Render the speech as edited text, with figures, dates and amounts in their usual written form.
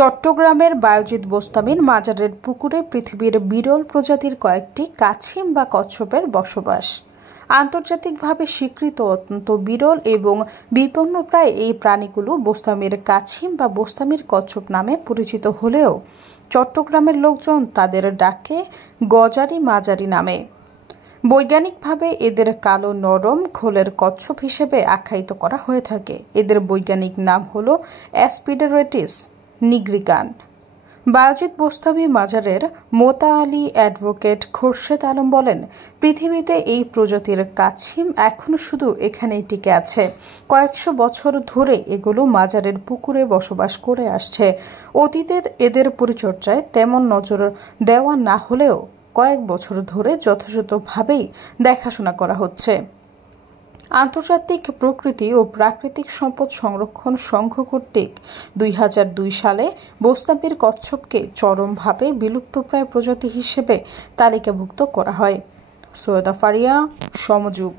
চট্টগ্রামের বায়োজিৎ বোস্তামিন মাজারের পুকুরে পৃথিবীর বিরল প্রজাতির কয়েকটি কাছিম বা কচ্ছপের বসবাস। আন্তর্জাতিকভাবে স্বীকৃত অত্যন্ত বিরল এবং বিপন্নপ্রায় এই প্রাণীগুলো বোস্তামির কাছিম বা বোস্তামির কচ্ছপ নামে পরিচিত হলেও চট্টগ্রামের লোকজন তাদের ডাকে গজারি মাজারি নামে। বৈজ্ঞানিকভাবে এদের কালো নরম খোলের কচ্ছপ হিসেবে আখ্যায়িত করা হয়ে থাকে। এদের বৈজ্ঞানিক নাম হল অ্যাসপিডেরেটিস নিগ্রিকান। বায়োজিৎ বোস্তামি মাজারের মোতা আলী অ্যাডভোকেট খোরশেদ আলম বলেন, পৃথিবীতে এই প্রজাতির কাছিম এখনো শুধু এখানেই টিকে আছে। কয়েকশো বছর ধরে এগুলো মাজারের পুকুরে বসবাস করে আসছে। অতীতে এদের পরিচর্যায় তেমন নজর দেওয়া না হলেও কয়েক বছর ধরে যথাযথভাবেই দেখাশোনা করা হচ্ছে। আন্তর্জাতিক প্রকৃতি ও প্রাকৃতিক সম্পদ সংরক্ষণ সংঘ কর্তৃক 2002 সালে বোস্তামির কচ্ছপকে চরমভাবে বিলুপ্তপ্রায় প্রজাতি হিসেবে তালিকাভুক্ত করা হয়। সৈয়দা ফারিয়া, সমযুগ।